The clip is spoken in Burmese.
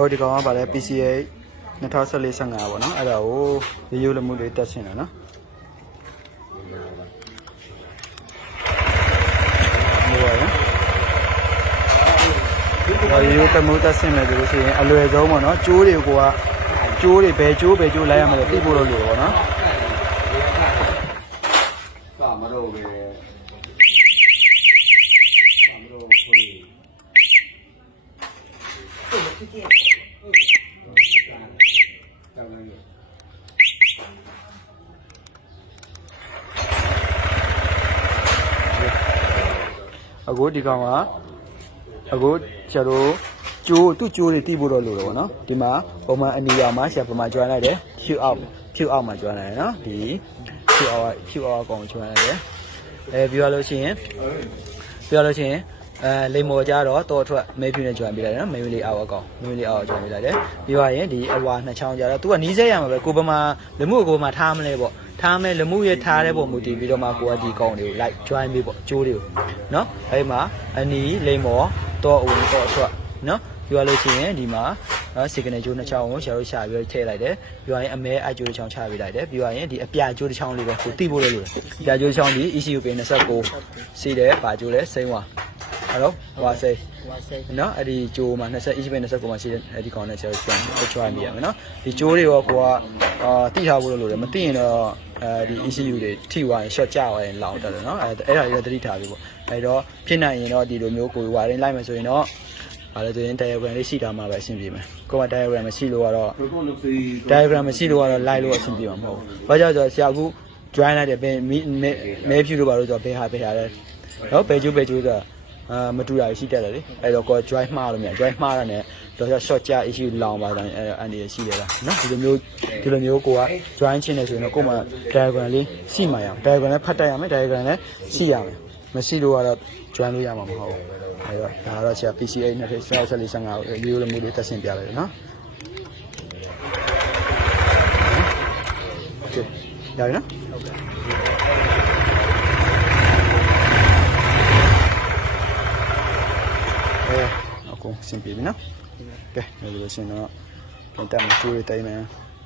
ဟိုဒီကောင်ကပါလဲ PCA 2014 15ပေါ့နော်အဲ့ဒါကိုရေရိုးလက်မှုလေးတက်ဆင်တာနော်ဟိုပါရဒါရေရိုးတက်မှုတက်ဆင်မယ်ဆိုလို့ရှိရင်အလွယ်ဆုံးပေါ့နော်ကျိုးတွေကကျိုးတွေဘယ်ကျိုးဘယ်ကျိုးလိုက်ရမလဲသိဖို့လို့လိုပေါ့နော် စမတော့ပဲစမတော့ခွေး တောင်းလိုက်ရအခုဒီကောင်ကအခုကျတော့ကျိုးသူ့ကျိုးတွေတိဖို့တော့လိုတော့ဗောနော်ဒီမှာပုံမှန်အနီရောင်မှာဆရာပုံမှန်ကျွမ်းလိုက်တယ်ဖြူအောက်ဖြူအောက်မှာကျွမ်းလိုက်တယ်နော်ဒီဖြူအောက်ကဖြူအောက်ကောင်ကျွမ်းလိုက်တယ်အဲပြောရလို့ရှိရင်ပြောရလို့ရှိရင် အဲလိမ္မော်ကြတော့တော်ထွက်မေးဖြူနဲ့ကျွမ်းပေးလိုက်တယ်နော်မေးလေးအောက်အကောင်မေးလေးအောက်ကျွမ်းပေးလိုက်တယ်ပြီးသွားရင်ဒီအဝါနှစ်ချောင်းကြတော့ तू ကနီးစဲရမှာပဲကိုပမာလက်မှုကိုပမာထားမလဲပေါ့ထားမယ်လက်မှုရထားတဲ့ပုံမူတည်ပြီးတော့မှကိုကဒီကောင်တွေကိုလိုက် join ပေးပေါ့ကျိုးတွေကိုနော်အဲဒီမှာအနီလိမ္မော်တော့အဝင်တော့အထွက်နော်ပြောရလို့ရှိရင်ဒီမှာနော် signal ကျိုးနှစ်ချောင်းကိုရှာလို့ရှာပြီးတော့ထည့်လိုက်တယ်ပြီးရင်အမဲအကျိုးတစ်ချောင်းချပေးလိုက်တယ်ပြီးရင်ဒီအပြာကျိုးတစ်ချောင်းလေးပဲကိုတိဖို့လို့လို့ပြာကျိုးတစ်ချောင်းဒီ ECU ပင်29စီးတယ်ပါကျိုးလဲစိမ့်ဝါ အဲ့တော့ဟွာစိမ့်ဟိုစိတ်နော်အဲ့ဒီဂျိုးမှာ20 ECU ပင်29မှာရှိတဲ့အဲ့ဒီကောင်နဲ့ဆရာတို့ပြန်ချွားမိရမယ်နော်ဒီဂျိုးတွေရောကိုကအာတိထားဖို့လို့လို့တယ်မသိရင်တော့အဲဒီ ECU တွေထိသွားရင် short ကျသွားရင်လောင်တက်တယ်နော်အဲ့အဲ့ဒါတွေသတိထားပြီပေါ့အဲ့တော့ဖြစ်နိုင်ရင်တော့ဒီလိုမျိုးကိုဝါရင်းလိုက်မယ်ဆိုရင်တော့ဘာလဲဆိုရင် diagram လေးရှိတာမှပဲအဆင်ပြေမယ်ကိုက diagram မရှိလို့ကတော့ဘယ်ကုန်းလို့စီး diagram မရှိလို့ကတော့ live လို့အဆင်ပြေမှာမဟုတ်ဘူးဘာကြောင့်ဆိုတော့ဆရာအခု join လိုက်တယ်ဘယ်မီမဲဖြူလို့ပါလို့ဆိုတော့ဘယ်ဟာဘယ်ဟာလဲနော်ဘယ်ကျိုးဘယ်ကျိုးဆိုတော့ အာမတူတာရှိတတ်တယ်လေအဲ့တော့ကို join မှားလို့မြန် join မှားတာ ਨੇ တော့ short ကြ issue လောင်ပါတာအဲ့အန်ဒီရှိတယ်လားနော်ဒီလိုမျိုးဒီလိုမျိုးကိုက join ချင်းနေဆိုရင်တော့ကို့မှာ diagram လေးစီမှရအောင် diagram လည်းဖတ်တတ်ရမယ် diagram လည်းစီရမယ်မရှိလို့ကတော့ join လို့ရမှာမဟုတ်ဘူးအဲ့တော့ဒါကတော့ဆရာ PCA နဲ့ဆရာဆက်လေးဆန်ကလေးလိုမျိုးလေးတက်ဆင်ပြလိုက်တယ်နော်ဟုတ်ကဲ့ရတယ်နော်ဟုတ်ကဲ့ ကုန်အဆင်ပြေပြီနော်ကဲဒါလို့ဆိုရင်တော့ပြန်တက်မယ်ကျိုးတွေတိုင်းမယ်